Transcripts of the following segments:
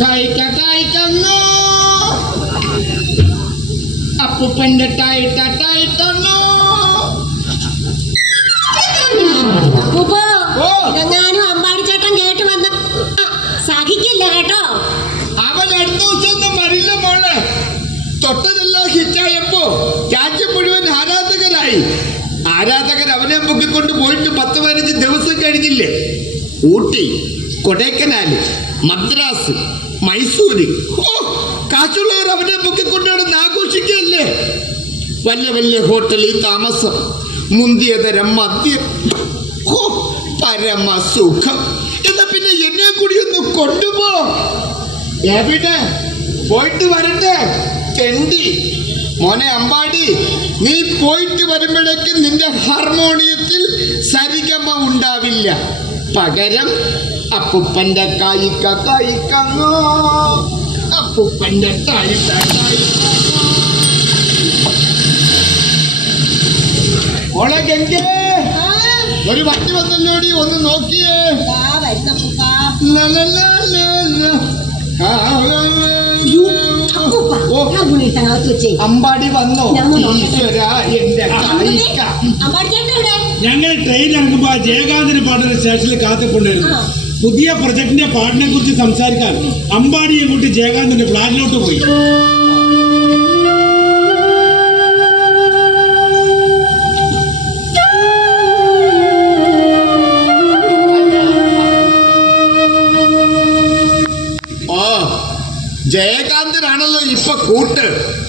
കൈക്കന്നു അപ്പുപ്പന്റെ ടൈട്ട ടൈട്ടന്നു ഇതെങ്ങാനും അമ്പാടിച്ചേട്ടൻ കേട്ട് വന്ന സഹിക്കില്ല കേട്ടോ. അവൻ അടുത്ത ദിവസമൊന്നും വരില്ല മോളെ. തൊട്ടതെല്ലാം ഹിറ്റായപ്പോ രാജ്യം മുഴുവൻ ആരാധകരായി. ആരാധകർ അവനെ പൊക്കിക്കൊണ്ട് പോയിട്ട് പത്ത് പതിനഞ്ച് ദിവസം കഴിഞ്ഞില്ലേ? ഊട്ടി കൊടൈക്കനാൽ മദ്രാസ് മൈസൂര് ഓ കാശുള്ളവർ അവനെ പൊക്കിക്കൊണ്ട് നടന്ന് ആഘോഷിക്കുകയല്ലേ? വലിയ വലിയ ഹോട്ടലിൽ താമസം. മുന്തിയ തരം മദ്യം. ഓ പരമ എന്നാ പിന്നെ എന്നെ കൂടി ഒന്ന് കൊണ്ടുപോ. എവിടെ? പോയിട്ട് വരട്ടെ. തെണ്ടി. മോനെ അമ്പാടി നീ പോയിട്ട് വരുമ്പോഴേക്കും നിന്റെ ഹാർമോണിയത്തിൽ സരിഗമ ഉണ്ടാവില്ല. പകരം അപ്പുപ്പന്റെ കായിക്ക കായിക്കങ്ങോ അപ്പുപ്പന്റെ കായിക്ക ഒരു പട്ടി വന്നല്ലോടി ഒന്ന് നോക്കിയേ. വെച്ചേ. അമ്പാടി വന്നോ. ഞാൻ വന്നു. ഈശ്വര എന്റെ കായിക്ക അമ്പാടി ചേട്ടൻ ഞങ്ങൾ ട്രെയിൻ ഇറങ്ങുമ്പോ ജയകാന്തിന് പാടുന്ന സ്റ്റേഷനിൽ കാത്തുകൊണ്ടിരുന്നു പുതിയ പ്രൊജക്ടിന്റെ പാട്ടിനെ കുറിച്ച് സംസാരിക്കാൻ അമ്പാടിയെ കൂട്ടി ജയകാന്തിന്റെ ഫ്ലാറ്റിലോട്ട് പോയി.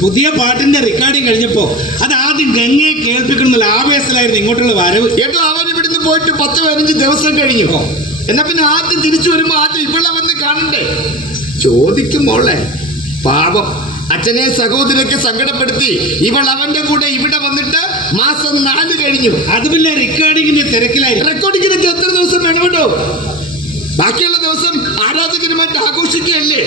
പുതിയ പാട്ടിന്റെ റെക്കോർഡിങ് കഴിഞ്ഞപ്പോ അത് ആദ്യം ഗംഗയെ കേൾപ്പിക്കണമെന്നുള്ള ആവേശത്തിലായിരുന്നു ഇങ്ങോട്ടുള്ള വരവ്. ഏട്ടോ അവൻ ഇവിടുന്ന് പോയിട്ട് പത്ത് പതിനഞ്ച് ദിവസം കഴിഞ്ഞു. എന്നാ പിന്നെ ആദ്യം തിരിച്ചു വരുമ്പോ ആദ്യം ഇവിടെ വന്ന് കാണണ്ടേ? ചോദിക്കും മോളെ. പാപം അച്ഛനെ സഹോദരൊക്കെ സങ്കടപ്പെടുത്തി. ഇവൾ അവന്റെ കൂടെ ഇവിടെ വന്നിട്ട് മാസം നാല് കഴിഞ്ഞു. അത് പിന്നെ റെക്കോർഡിങ്ങിന്റെ തിരക്കിലായി റെക്കോർഡിങ്ങിനൊക്കെ എത്ര ദിവസം വേണം ബാക്കിയുള്ള ദിവസം ആരാധകരുമായിട്ട് ആഘോഷിക്കുകയല്ലേ?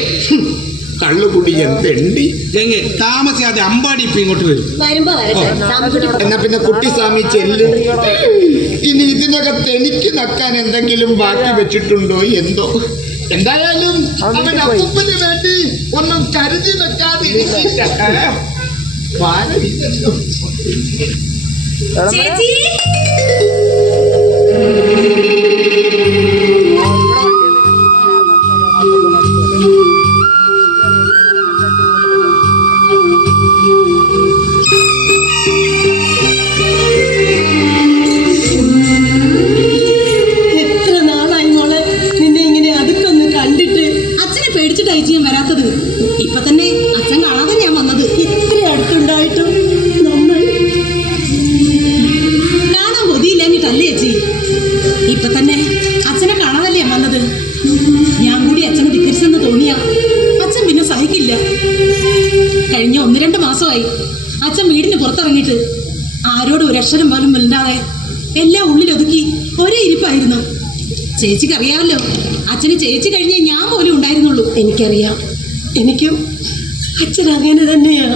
ഹും, കള്ളുകുടി എന്തെണ്ടി ഗംഗ താമസിയാതെ അമ്പാടി ഇപ്പൊ ഇങ്ങോട്ട് വരും. വരുമ്പോ എന്നാ പിന്നെ കുട്ടിസ്വാമി ചെല്ല്. ഇനി ഇതിനകത്ത് എനിക്ക് നക്കാൻ എന്തെങ്കിലും ബാക്കി വെച്ചിട്ടുണ്ടോ എന്തോ? എന്തായാലും അവൻ അപ്പൂപ്പന് വേണ്ടി ഒന്നും കരുതി വെക്കാതെ ഇരിക്കില്ല. ചേച്ചി? മാസമായി അച്ഛൻ വീടിന് പുറത്തിറങ്ങിയിട്ട് ആരോടും ഒരു അക്ഷരം പോലും മിണ്ടാതെ എല്ലാം ഉള്ളിലൊതുക്കി ഒരേ ഇരിപ്പായിരുന്നു. ചേച്ചിക്ക് അറിയാമല്ലോ അച്ഛന് ചേച്ചി കഴിഞ്ഞേ ഞാൻ പോലും ഉണ്ടായിരുന്നുള്ളൂ. എനിക്കറിയാം. എനിക്കും അച്ഛൻ അങ്ങനെ തന്നെയാ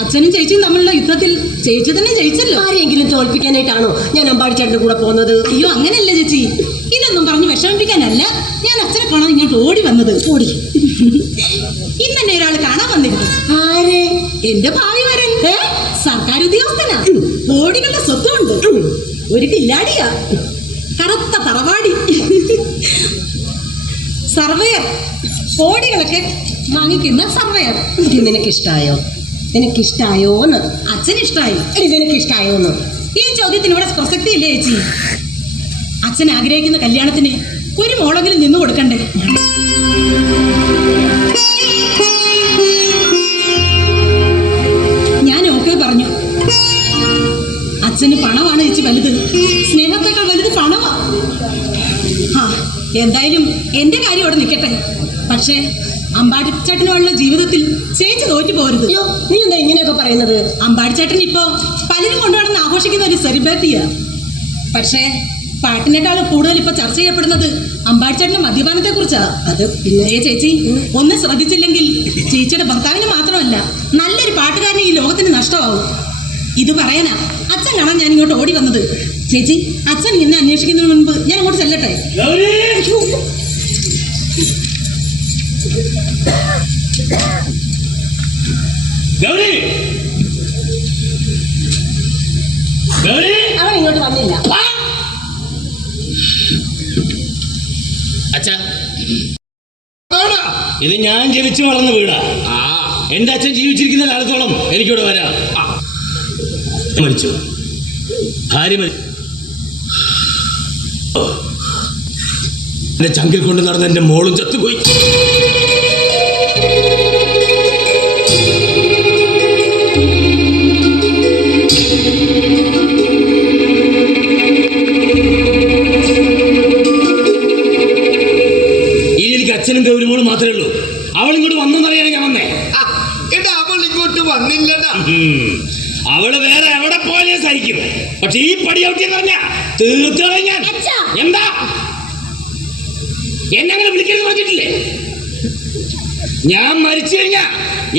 അച്ഛനും ചേച്ചിയും തമ്മിലുള്ള യുദ്ധത്തിൽ ചേച്ചി തന്നെ ജയിച്ചല്ലോ. ആരെങ്കിലും തോൽപ്പിക്കാനായിട്ടാണോ ഞാൻ അമ്പാടി അമ്പാടിച്ചേട്ടന്റെ കൂടെ പോകുന്നത്? അയ്യോ അങ്ങനെയല്ല ചേച്ചി. ഇതൊന്നും പറഞ്ഞ് വിഷമിപ്പിക്കാനല്ല. ഞാൻ അച്ഛനെ കാണാൻ ഇങ്ങോട്ട് ഓടി വന്നത്. ഓടി. ഇന്നെന്നെ ഒരാൾ കാണാൻ വന്നിരുന്നു. ആരെ? എന്റെ ഭാവി വരൻ. സർക്കാർ ഉദ്യോഗസ്ഥനാ. ഓടികളുടെ സ്വത്തുണ്ട് ഒരു കില്ലാടിയാ. കറുത്ത തറവാടി. സർവേയർ കോടികളൊക്കെ വാങ്ങിക്കുന്ന സർവേയർ ഇത് നിനക്കിഷ്ടായോ എന്ന് അച്ഛൻ ഇഷ്ടായി എടി നിനക്കിഷ്ടായോന്ന്? ഈ ചോദ്യത്തിന് ഇവിടെ പ്രസക്തി ഇല്ലേ ചേച്ചി? അച്ഛൻ ആഗ്രഹിക്കുന്ന കല്യാണത്തിന് ഒരു മോളെങ്കിലും നിന്നു കൊടുക്കണ്ടേ? ഞാൻ ഓക്കെ പറഞ്ഞു. അച്ഛന് പണമാണ് ചേച്ചി വലുത്. സ്നേഹത്തേക്കാൾ വലുത് പണമാ. ആ എന്തായാലും എന്റെ കാര്യം അവിടെ നിൽക്കട്ടെ. പക്ഷേ അമ്പാടിച്ചേട്ടനുമുള്ള ജീവിതത്തിൽ ചേച്ചി തോറ്റു പോരുത്. അയ്യോ നീ എന്താ ഇങ്ങനെയൊക്കെ പറയുന്നത്? അമ്പാടിച്ചേട്ടൻ ഇപ്പോ പലരും കൊണ്ടുവന്ന് ആഘോഷിക്കുന്ന ഒരു സെലിബ്രിറ്റിയാ. പക്ഷേ പാട്ടിനേക്കാൾ കൂടുതൽ ഇപ്പൊ ചർച്ച ചെയ്യപ്പെടുന്നത് അമ്പാടിച്ചേട്ടന്റെ മദ്യപാനത്തെ കുറിച്ചാ അത് പിന്നെ ചേച്ചി ഒന്ന് ശ്രദ്ധിച്ചില്ലെങ്കിൽ ചേച്ചിയുടെ ഭർത്താവിന് മാത്രമല്ല നല്ലൊരു പാട്ടുകാരന് ഈ ലോകത്തിന് നഷ്ടമാവും. ഇത് പറയാനാ അച്ഛൻ കാണാൻ ഞാൻ ഇങ്ങോട്ട് ഓടി വന്നത്? ചേച്ചി അച്ഛൻ എന്നെ അന്വേഷിക്കുന്നതിന് മുൻപ് ഞാൻ അങ്ങോട്ട് ചെല്ലട്ടെ. ഗൗരി! ഗൗരി! അവൻ ഇങ്ങോട്ട് വന്നില്ല. അച്ഛാ. ഇത് ഞാൻ ജനിച്ചു വളർന്ന വീടാ. ആ. എന്റെ അച്ഛൻ ജീവിച്ചിരിക്കുന്ന കാലത്തോളം എനിക്കിവിടെ വരാം. ആ. മരിച്ചു. ഭാര്യ മരിച്ചു. എന്റെ ചങ്കിൽ കൊണ്ട് നടന്ന എന്റെ മോളും ചത്തുപോയി. പറഞ്ഞാ തീർത്തു കളഞ്ഞാൽ എന്താ? എന്നെ അങ്ങനെ വിളിക്കരുത് പറഞ്ഞിട്ടില്ലേ? ഞാൻ മരിച്ചു കഴിഞ്ഞാ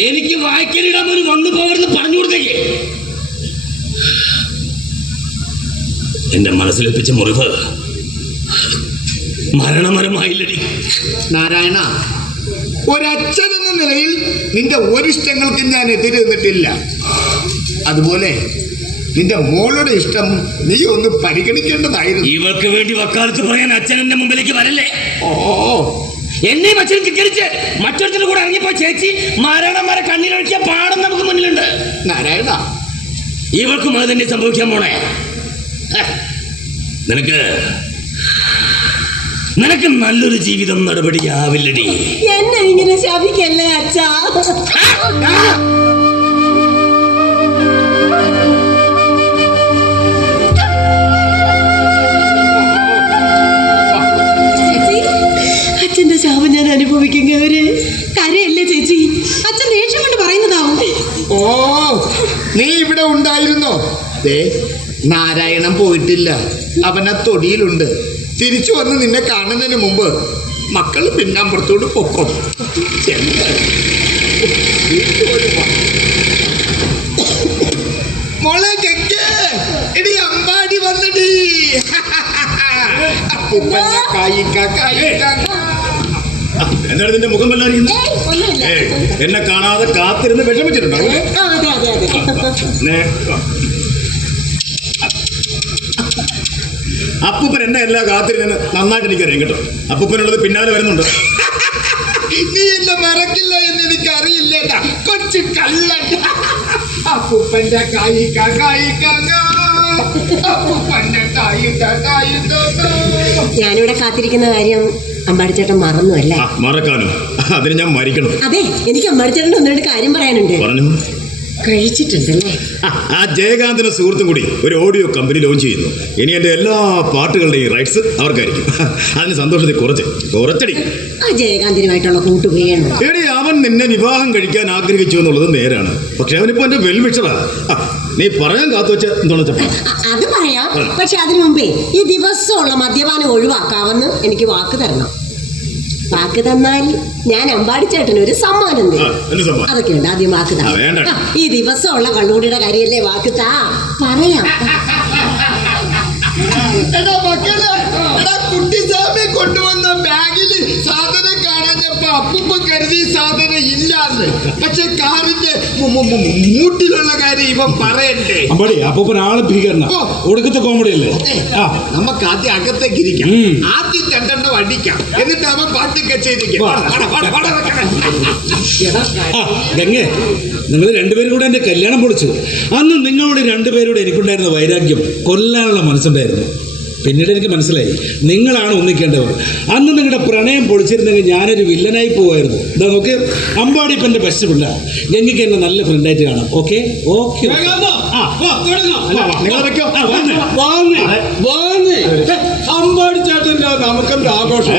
എനിക്ക് വായിക്കലിടാൻ ഒരു വന്നു പോകരുത് പറഞ്ഞു കൊടുത്തേക്ക്. എന്റെ മനസ്സിലെപ്പിച്ച മുറിവ് മരണമരമായില്ലടി. നാരായണ ഒരച്ഛൻ എന്ന നിലയിൽ നിന്റെ ഒരിഷ്ടങ്ങൾക്ക് ഞാൻ എതിര് നിന്നിട്ടില്ല. അതുപോലെ നിന്റെ മോളുടെ ഇഷ്ടം നീ ഒന്ന് പരിഗണിക്കേണ്ടതായിരുന്നു. ഇവർക്ക് വേണ്ടി വക്കാലത്ത് പറയാൻ അച്ഛൻ എന്റെ മുമ്പിലേക്ക് വരല്ലേ? ഓ എന്നെയും അച്ഛനും ധിക്കരിച്ച് മറ്റൊരുത്തിന് കൂടെ ഇറങ്ങിപ്പോ ചേച്ചി മരണം വരെ കണ്ണീരൊഴിക്കാൻ പാടും നമുക്ക് മുന്നിലുണ്ട്. നാരായണ. ഇവൾക്കും അത് തന്നെ സംഭവിക്കാൻ പോണേ. നിനക്ക് നിനക്ക് നല്ലൊരു ജീവിതം നടപടിയാവില്ലടി. എന്നെ ഇങ്ങനെ ശപിക്കല്ലേ അച്ഛാ? ശാപം ഞാൻ അനുഭവിക്കും ഗൗരി. കരയല്ലേ ചേച്ചി? അച്ഛൻ ദേഷ്യം കൊണ്ട് പറയുന്നതാവും ഓ നീ ഇവിടെ ഉണ്ടായിരുന്നോ? ദേ നാരായണൻ പോയിട്ടില്ല. അവൻ ആ തൊടിയിലുണ്ട്. തിരിച്ചു വന്ന് നിന്നെ കാണുന്നതിന് മുമ്പ് മക്കൾ പിന്നാമ്പുറത്തോട് പൊക്കും. മോളെ കെക്ക്. എടി അമ്പാടി വന്നിട്ട്. കായിക്ക കായിക്ക എന്താണ് നിന്റെ മുഖം വല്ലാതിരിക്കുന്നത് ഏയ്, എന്നെ കാണാതെ കാത്തിരുന്ന് വിഷമിച്ചിട്ടുണ്ടാവും ഏ, അപ്പൂപ്പൻ എന്നെ എല്ലാ കാത്തിരുന്ന് നന്നായിട്ട് എനിക്കറിയാം കേട്ടോ. അപ്പൂപ്പനുള്ളത് പിന്നാലെ വരുന്നുണ്ട്. നീ എന്നെ മറക്കില്ല എന്ന് എനിക്ക് അറിയില്ലേട്ടാ കൊച്ചു കല്ല അപ്പൂപ്പന്റെ കായിക്ക കായിക്ക അപ്പൂപ്പന്റെ കായിക്ക കായിക്ക ഞാനിവിടെ കാത്തിരിക്കുന്ന കാര്യം അമ്പാടിച്ചേട്ടൻ മറന്നു അല്ലേ? മറക്കാനോ. അതിന് ഞാൻ മരിക്കണം. അതെ എനിക്ക് അമ്പാടിച്ചേട്ടൻ ഒന്ന് കാര്യം പറയാനുണ്ട്. പറഞ്ഞു? കഴിച്ചിട്ടുണ്ടല്ലേ? ആ, ആ ജയകാന്തിനും സുഹൃത്തും കൂടി ഒരു ഓഡിയോ കമ്പനി ലോഞ്ച് ചെയ്യുന്നു. ഇനി എന്റെ എല്ലാ പാട്ടുകളുടെയും റൈറ്റ്സ് അവർക്കായിരിക്കും. അതിന് സന്തോഷത്തിൽ കുറച്ച്. കുറച്ചടി. ആ ജയകാന്തിനുമായിട്ടുള്ള കൂട്ടുകയാണ് നിന്നെ വിവാഹം കഴിക്കാൻ ആഗ്രഹിച്ചു എന്നുള്ളത് നേരാണ്. പക്ഷെ അവനിപ്പോ എന്റെ വെൽവിഷറാ. ആ, നീ പറയാൻ കാത്തു വെച്ച എന്താണ് അത് പറയാം. പക്ഷെ അതിനു മുമ്പേ ഈ ദിവസമുള്ള മദ്യപാനം ഒഴിവാക്കാമെന്ന് എനിക്ക് വാക്ക് തരണം. വാക്ക് തന്നാൽ ഞാൻ അമ്പാടിച്ചേട്ടന് ഒരു സമ്മാനം തരും? അതൊക്കെ ഉണ്ട്. ആദ്യം വാക്ക് താ ഈ ദിവസമുള്ള കള്ളുകൂടിയുടെ കാര്യല്ലേ വാക്ക് താ? പറയാം. എടാ മക്കളെ എടാ കുട്ടിസ്വാമി കൊണ്ടുവന്ന അപ്പൂപ്പ കരുതി സാധനം ഇല്ലാന്ന്. പക്ഷെ കാറിന്റെ മൂട്ടിലുള്ള കാര്യം ഇവൻ പറയണ്ടേ. അമ്പടി അപ്പൂപ്പൻ ആൾ ഭീകരണ. ഒടുക്കത്തെ കോമഡി അല്ലേ? നമുക്ക് ആദ്യം അകത്തേക്ക് ഇരിക്കാം. ആദ്യം രണ്ടെണ്ണം അടിക്കാം. എന്നിട്ട് അവൻ പാട്ട് കച്ചേരിക്കും. ഗംഗേ നിങ്ങൾ രണ്ടുപേരും കൂടെ എന്റെ കല്യാണം പൊളിച്ചു. അന്ന് നിങ്ങളോട് രണ്ടുപേരോട് എനിക്കുണ്ടായിരുന്ന വൈരാഗ്യം കൊല്ലാനുള്ള മനസ്സുണ്ടായിരുന്നു. പിന്നീട് എനിക്ക് മനസ്സിലായി. നിങ്ങളാണ് ഒന്നിക്കേണ്ടവർ. അന്ന് നിങ്ങളുടെ പ്രണയം പൊളിച്ചിരുന്നെങ്കിൽ ഞാനൊരു വില്ലനായി പോവായിരുന്നു. ഇതാ നോക്കി അമ്പാടി ഇപ്പം എന്റെ ബെസ്റ്റ് പിള്ള എനിക്ക് എന്നെ നല്ല ഫ്രണ്ടായിട്ട് കാണാം. ഓക്കെ ഓക്കെ അമ്പാടി ചേട്ടന്റെ നമുക്കെന്ത് ആഘോഷം.